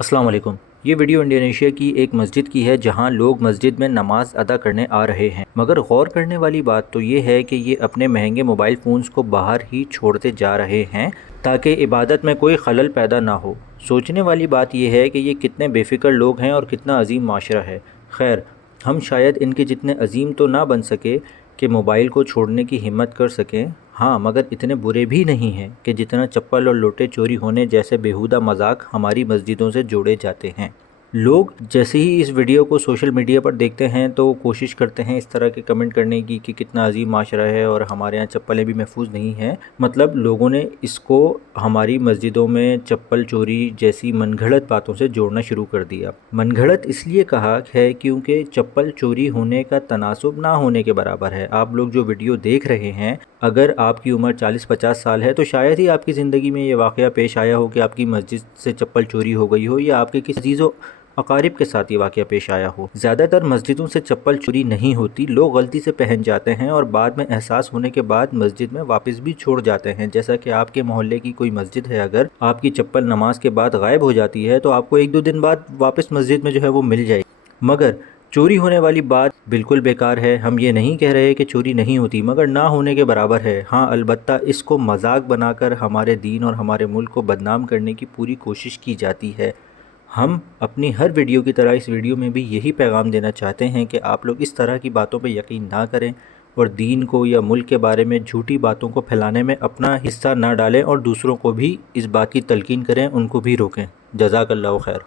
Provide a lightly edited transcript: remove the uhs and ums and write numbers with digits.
अस्सलाम वालेकुम। ये वीडियो इंडोनेशिया की एक मस्जिद की है जहाँ लोग मस्जिद में नमाज अदा करने आ रहे हैं, मगर गौर करने वाली बात तो ये है कि ये अपने महंगे मोबाइल फ़ोन्स को बाहर ही छोड़ते जा रहे हैं ताकि इबादत में कोई खलल पैदा ना हो। सोचने वाली बात यह है कि ये कितने बेफ़िक्र लोग हैं और कितना अजीम माशरा है। खैर, हम शायद इनके जितने अजीम तो ना बन सके कि मोबाइल को छोड़ने की हिम्मत कर सकें, हाँ, मगर इतने बुरे भी नहीं हैं कि जितना चप्पल और लोटे चोरी होने जैसे बेहुदा मजाक हमारी मस्जिदों से जोड़े जाते हैं। लोग जैसे ही इस वीडियो को सोशल मीडिया पर देखते हैं तो कोशिश करते हैं इस तरह के कमेंट करने की कि कितना अजीम माशरा है और हमारे यहाँ चप्पलें भी महफूज नहीं हैं। मतलब लोगों ने इसको हमारी मस्जिदों में चप्पल चोरी जैसी मनगढ़ंत बातों से जोड़ना शुरू कर दिया। मनगढ़ंत इसलिए कहा है क्योंकि चप्पल चोरी होने का तनासुब ना होने के बराबर है। आप लोग जो वीडियो देख रहे हैं, अगर आपकी उम्र 40-50 साल है तो शायद ही आपकी ज़िंदगी में ये वाक़या पेश आया हो कि आपकी मस्जिद से चप्पल चोरी हो गई हो या आपके किसी अज़ीज़ो अकारिब के साथ ये वाक़या पेश आया हो। ज़्यादातर मस्जिदों से चप्पल चोरी नहीं होती, लोग गलती से पहन जाते हैं और बाद में एहसास होने के बाद मस्जिद में वापस भी छोड़ जाते हैं। जैसा कि आपके मोहल्ले की कोई मस्जिद है, अगर आपकी चप्पल नमाज के बाद गायब हो जाती है तो आपको 1-2 दिन बाद वापस मस्जिद में जो है वो मिल जाएगी। मगर चोरी होने वाली बात बिल्कुल बेकार है। हम ये नहीं कह रहे कि चोरी नहीं होती, मगर ना होने के बराबर है। हाँ, अलबत्ता इसको मजाक बनाकर हमारे दीन और हमारे मुल्क को बदनाम करने की पूरी कोशिश की जाती है। हम अपनी हर वीडियो की तरह इस वीडियो में भी यही पैगाम देना चाहते हैं कि आप लोग इस तरह की बातों पर यकीन ना करें और दीन को या मुल्क के बारे में झूठी बातों को फैलाने में अपना हिस्सा ना डालें और दूसरों को भी इस बात की तलकीन करें, उनको भी रोकें। जज़ाकल्लाहु खैर।